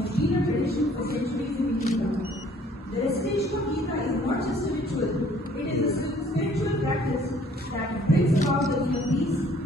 has been a tradition for centuries in India. The recitation of Gita is not just a ritual, it is a spiritual practice that brings about the inner peace.